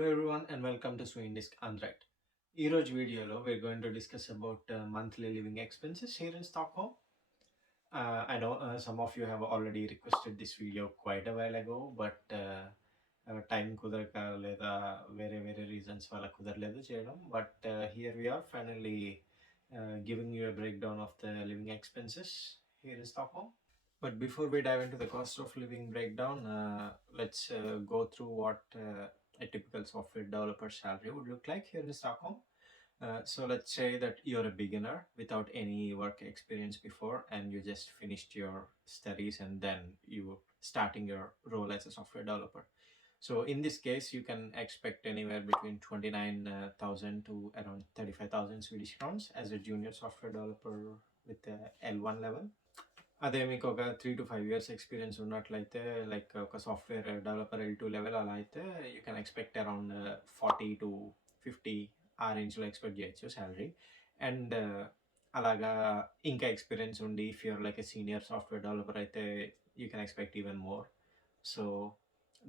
Hello everyone and welcome to Swindisk Android. ఈరోజు వీడియోలో we're going to discuss about monthly living expenses here in Stockholm. I know some of you have already requested this video quite a while ago, but time కుదరక లేదా వేరే వేరే రీజన్స్ వల్ల కుదరలేదు చేయడం. But here we are finally giving you a breakdown of the living expenses here in Stockholm. But before we dive into the cost of living breakdown, let's go through what a typical software developer salary would look like here in Stockholm. So let's say that you're a beginner without any work experience before, and you just finished your studies and then you starting your role as a software developer. So in this case, you can expect anywhere between 29,000 to around 35,000 Swedish crowns as a junior software developer with the L1 level. అదే మీకు ఒక 3 to 5 years experience ఉన్నట్లయితే లైక్ ఒక software developer L2 level అలా అయితే you can expect around 40 to 50 ఆ రేంజ్లో ఎక్స్పెక్ట్ చేయొచ్చు శాలరీ. అండ్ అలాగా ఇంకా ఎక్స్పీరియన్స్ ఉండి if you're like a senior software developer అయితే you can expect even more. So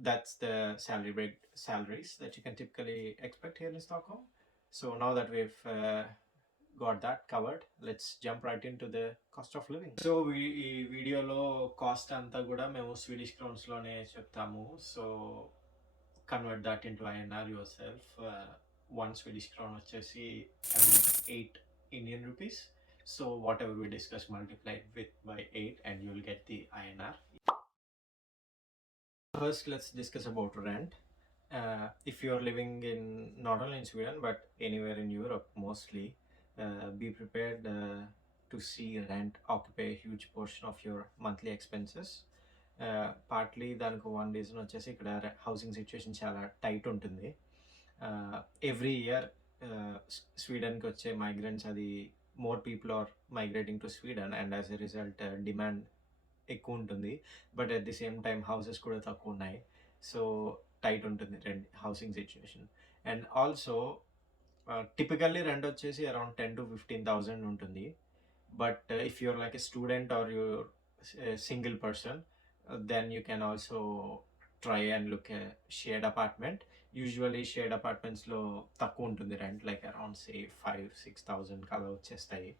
that's the salaries that you can typically expect here in Stockholm. So now that we've got that covered, let's jump right into the cost of living. So ఈ వీడియోలో కాస్ట్ అంతా కూడా మేము స్వీడిష్ క్రౌన్స్లోనే చెప్తాము. So convert that into INR your self. 1 Swedish crown వచ్చేసి around 8 Indian rupees. So whatever we discuss multiply with by 8 and you will get the INR. First, let's discuss about rent. If you're living in not only in Sweden but anywhere in Europe mostly, be prepared to see rent occupy a huge portion of your monthly expenses. Partly దానికి one reason వచ్చేసి ఇక్కడ housing situation చాలా tight ఉంటుంది. Every year స్వీడన్కి వచ్చే migrants అది more people are migrating to Sweden and as a result demand ఎక్కువ ఉంటుంది. But at the same time houses కూడా తక్కువ ఉన్నాయి. సో టైట్ ఉంటుంది rent housing situation. And also typically rent వచ్చేసి అరౌండ్ 10 to 15,000 ఉంటుంది. But if you're like a student or you're single person, then you can also try and look at shared apartment. Usually shared అపార్ట్మెంట్స్లో తక్కువ ఉంటుంది rent, like around say 5-6,000 అలా వచ్చేస్తాయి.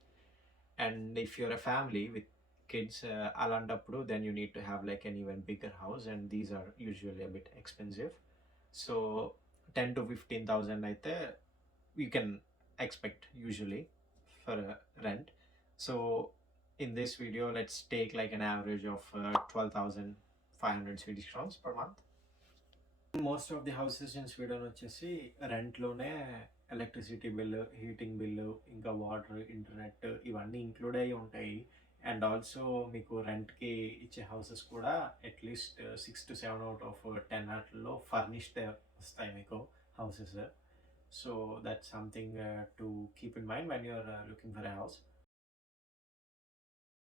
And if you're a family with kids అలాంటప్పుడు then you need to have like an even bigger house and these are usually a bit expensive. So 10 to 15,000 అయితే you can expect usually for rent. So in this video let's take like an average of 12,500 Swedish crowns per month. Most of the houses in Sweden వచ్చేసి రెంట్లోనే electricity bill, heating bill, ఇంకా water, internet ఇవన్నీ ఇంక్లూడ్ అయ్యి ఉంటాయి. And also మీకు రెంట్కి ఇచ్చే హౌసెస్ కూడా అట్లీస్ట్ 6 to 7 out of 10 వాటిల్లో ఫర్నిష్డ్ వస్తాయి మీకు houses. So that's something to keep in mind when you're looking for a house.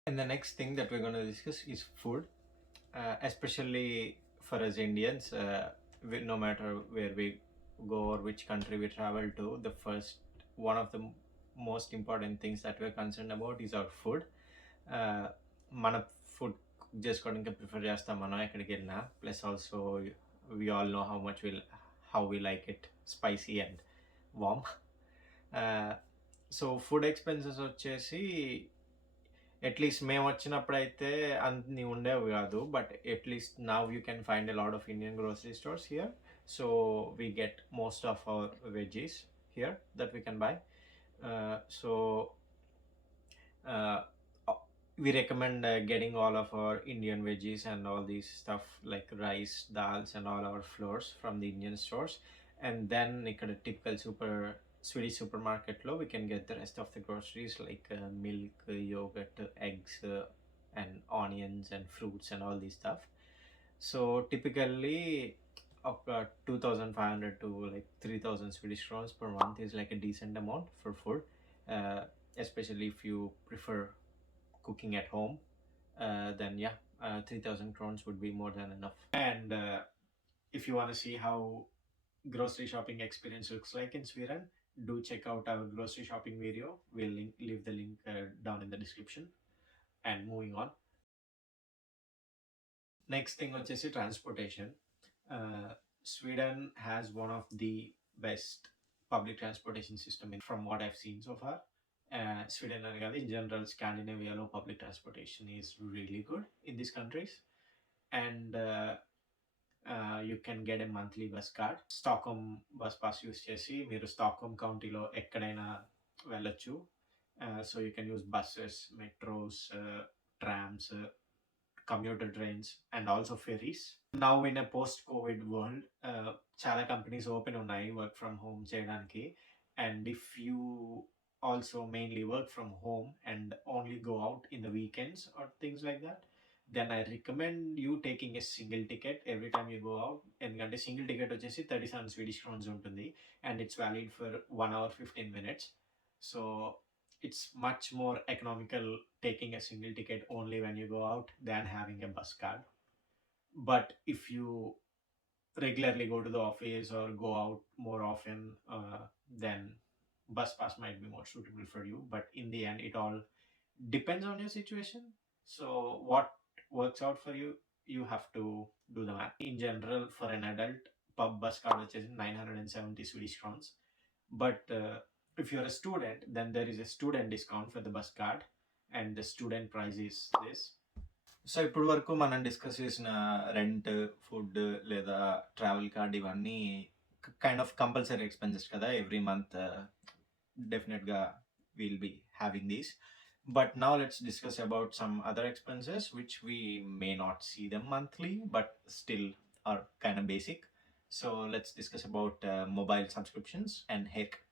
And the next thing that we're going to discuss is food. Especially for us Indians, no matter where we go or which country we travel to, the first one of the most important things that we're concerned about is our food. మన food cook చేసుకోవడానికి ప్రిఫర్ చేస్తాం మనం ఎక్కడికి వెళ్ళినా. Plus also we all know how we like it spicy and warm. So food expenses వచ్చేసి అట్లీస్ట్ మేము వచ్చినప్పుడైతే అన్ని ఉండేవి కాదు, but at least now you can find a lot of Indian grocery stores here. So we get most of our veggies here that we can buy. So we recommend getting all of our Indian veggies and all these stuff like rice, dals and all our flours from the Indian stores. And then ikkada typical Swedish supermarket lo we can get the rest of the groceries like milk, yogurt, eggs, and onions and fruits and all these stuff. So typically 2,500 to like 3,000 Swedish crowns per month is like a decent amount for food, especially if you prefer cooking at home. Then yeah, 3,000 crowns would be more than enough. And if you want to see how grocery shopping experience looks like in Sweden, do check out our grocery shopping video. We'll leave the link down in the description. And moving on, next thing వచ్చేసి transportation. Sweden has one of the best public transportation system from what I've seen so far. Sweden and in general, Scandinavia public transportation is really good in these countries, and you can get a monthly bus card. Stockholm bus pass use చేసి మీరు స్టాక్హోమ్ కౌంటీలో ఎక్కడైనా వెళ్ళొచ్చు. So you can use buses, metros, trams, commuter trains, and also ferries. Now in a post-COVID world, చాలా companies open ఉన్నాయి work from home చేయడానికి. And if you also mainly work from home and only go out in the weekends or things like that, then I recommend you taking a single ticket every time you go out. ఎందుకంటే single ticket వచ్చేసి 37 Swedish Crohn's ఉంటుంది, and it's valid for 1 hour 15 minutes. So it's much more economical taking a single ticket only when you go out than having a bus card. But if you regularly go to the office or go out more often, then bus pass might be more suitable for you. But in the end, it all depends on your situation. So what works out for you, you have to do the math. In general, for an adult, pub bus card which is 970 Swedish crowns. But if you're a student, then there is a student discount for the bus card, and the student price is this. So ఇప్పుడు వరకు మనం డిస్కస్ చేసిన rent, food లేదా travel card ఇవన్నీ kind of compulsory expenses కదా. Every month డెఫినెట్గా will be having these. But now let's discuss about some other expenses which we may not see them monthly but still are kind of basic. So let's discuss about mobile subscriptions and haircut.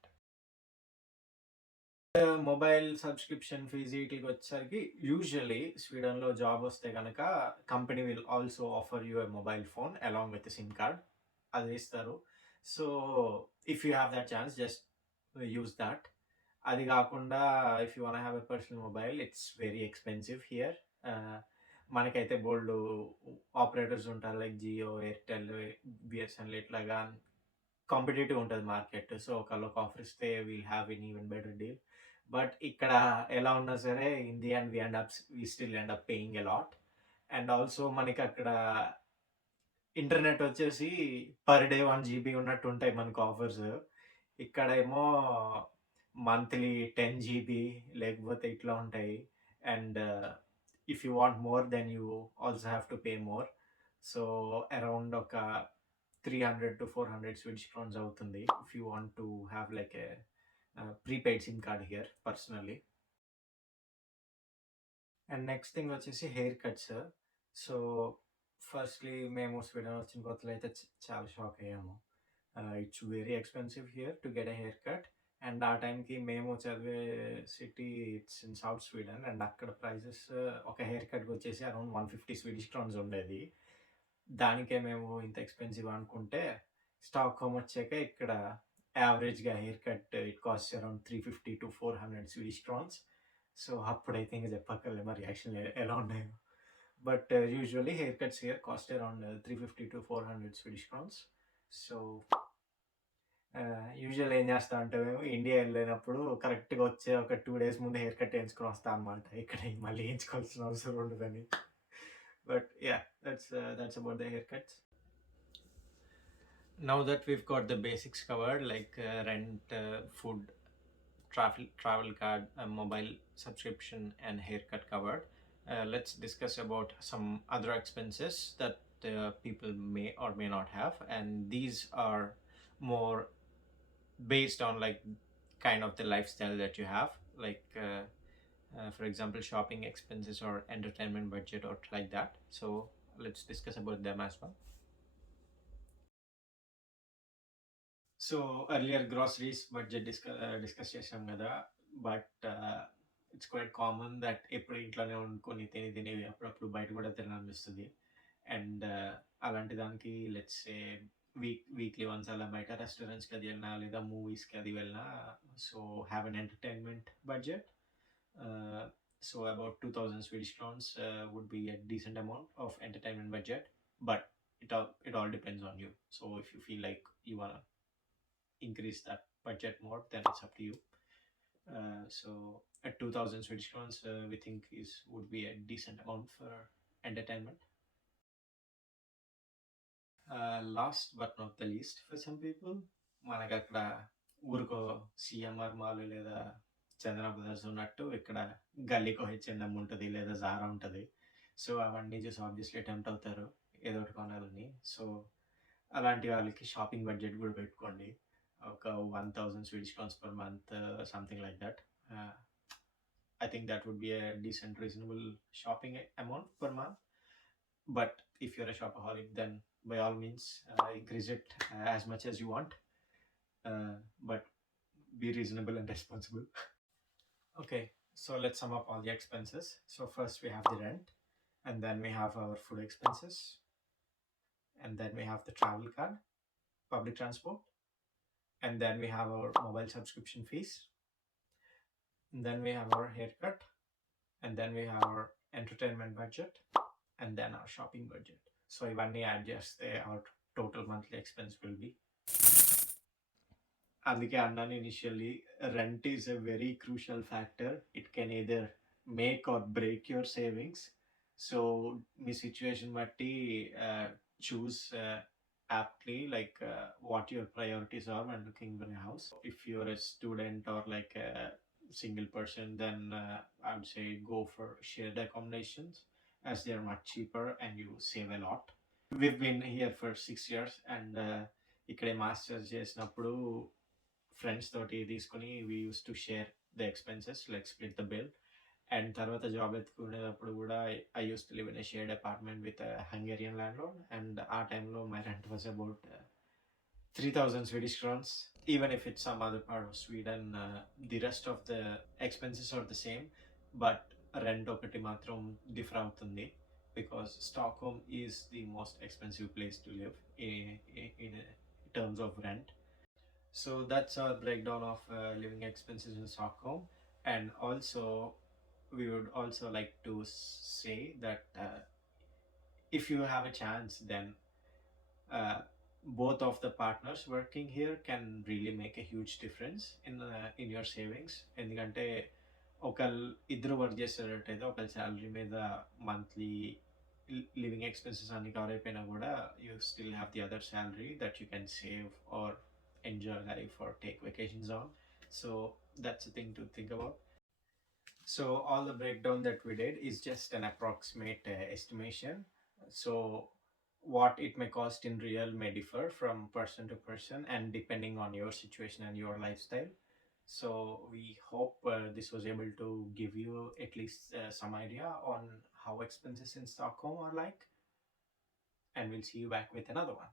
Mobile subscription fee వీటికి వచ్చేసరికి usually స్వీడన్లో job వస్తే కనుక company will also offer you a mobile phone along with sim card, అది ఇస్తారు. So if you have that chance just use that. అది కాకుండా if you want have a personal mobile, it's very expensive here. మనకైతే బోల్డ్ operators ఉంటారు like Jio, Airtel, BSNL, ఇట్లాగా competitive ఉంటుంది market. So ఒకళ్ళకి ఆఫర్ ఇస్తే we'll have an even better deal. But ఇక్కడ ఎలా ఉన్నా సరే in the end we still end up paying a lot. And also మనకి అక్కడ ఇంటర్నెట్ వచ్చేసి పర్ డే 1 GB ఉన్నట్టు ఉంటాయి మనకు ఆఫర్స్. ఇక్కడేమో మంత్లీ 10 GB లేకపోతే ఇట్లా ఉంటాయి. And if you want more than you also have to pay more. So around ఒక 300 to 400 Swedish crowns అవుతుంది if you want to have like a prepaid SIM card here personally. And next thing వచ్చేసి hair cuts. So firstly మేము స్వీడన్ వచ్చిన కొత్తలో అయితే చాలా షాక్ అయ్యాము. It's very expensive here to get a hair cut. And ఆ టైంకి మేము చదివే city it's in south Sweden, and అక్కడ ప్రైజెస్ ఒక హెయిర్ కట్కి వచ్చేసి అరౌండ్ 150 Swedish crowns ఉండేది. దానికే మేము ఇంత ఎక్స్పెన్సివ్ అనుకుంటే స్టాక్హోమ్ వచ్చాక ఇక్కడ యావరేజ్గా hair cut it cost around 350 to 400 Swedish crowns. సో అప్పుడైతే ఇంకా చెప్పక్కర్లే మా రియాక్షన్ ఎలా ఉన్నాయో. But usually hair cuts here cost around 350 to 400 Swedish crowns. సో యూజువల్ ఏం చేస్తా అంటే మేము ఇండియా వెళ్ళినప్పుడు కరెక్ట్గా వచ్చే ఒక 2 days ముందు హెయిర్ కట్ వేయించుకొని వస్తాం అనమాట. ఇక్కడ మళ్ళీ వేయించుకోవాల్సిన అవసరం ఉండదని. But yeah, that's about the haircuts. Now that we've got the basics covered, like rent, food, travel card, mobile subscription, and haircut covered, let's discuss about some other expenses that people may or may not have, and these are more based on like kind of the lifestyle that you have, like for example shopping expenses or entertainment budget or like that. So let's discuss about them as well. So earlier groceries budget discuss చేసాం కదా. But it's quite common that ఎప్పుడు ఇంట్లోనే వండుకొని తినేవి అప్పుడప్పుడు బయట కూడా తినాలనిపిస్తుంది. అండ్ అలాంటి దానికి లెట్స్ వీక్లీ వన్స్ అలా బయట రెస్టారెంట్స్కి అది వెళ్ళినా లేదా మూవీస్కి అది వెళ్ళినా, so have an entertainment budget. So about 2000 Swedish crowns would be a decent amount of entertainment budget, but it all depends on you. So if you feel like you wanna increase that budget more, then it's up to you. So at 2000 Swedish crowns, we think would be a decent amount for entertainment. Last but not the least for some people, మనకక్కడ ఊరికో CMR mall లేదా చందన బ్రదర్స్ ఉన్నట్టు ఇక్కడ గల్లీకో హెచ్ఎంఎం ఉంటుంది లేదా జారా ఉంటుంది. సో అవన్నీ చూసి ఆబ్వియస్లీ టెంప్ట్ అవుతారు ఏదో ఒకటి కొనాలని. సో అలాంటి వాళ్ళకి షాపింగ్ బడ్జెట్ కూడా పెట్టుకోండి. ఒక 1000 Swedish crowns per month, something like that. I think that would be a decent, reasonable shopping amount per month. But if you're a shopaholic, then by all means increase it as much as you want. But be reasonable and responsible. Okay, so let's sum up all the expenses. So first we have the rent, and then we have our food expenses, and then we have the travel card, public transport, and then we have our mobile subscription fees, and then we have our haircut, and then we have our entertainment budget, and then our shopping budget. So ఇవన్నీ యాడ్ చేస్తే our total monthly expense will be. అందుకే అన్నాను initially, rent is a very crucial factor. It can either make or break your savings. So మీ సిచ్యువేషన్ బట్టి చూస్ aptly, like what your priorities are when looking for a house. If you're a student or like a single person, then I would say go for shared accommodations, as they are much cheaper and you save a lot. We've been here for 6 years, and ఇక్కడే మాస్టర్స్ చేసినప్పుడు ఫ్రెండ్స్ తోటి తీసుకుని we use to share the expenses, like split the bill. And తర్వాత జాబ్ ఎత్తుకునేటప్పుడు కూడా I use to live in a shared apartment with Hungarian land lord. And ఆ టైంలో my rent was about 3000 Swedish crowns. Even if it's some other part of Sweden, the rest of the expenses are the same, but rent ఒకటి మాత్రం డిఫర్ అవుతుంది, because Stockholm is the most expensive place to live in terms of rent. So that's our breakdown of living expenses in Stockholm. And also, we would also like to say that if you have a chance, then both of the partners working here can really make a huge difference in your savings. ఎందుకంటే ఇద్దరు వర్క్ చేసేటట్టయితే ఒకళ్ళ salary మీద monthly living expenses అన్ని cover అయిపోయినా కూడా you still have the other salary that you can save or enjoy life or take vacations on. So that's a thing to think about. So all the breakdown that we did is just an approximate estimation. So what it may cost in real may differ from person to person and depending on your situation and your lifestyle. So we hope this was able to give you at least some idea on how expenses in Stockholm are like, and we'll see you back with another one.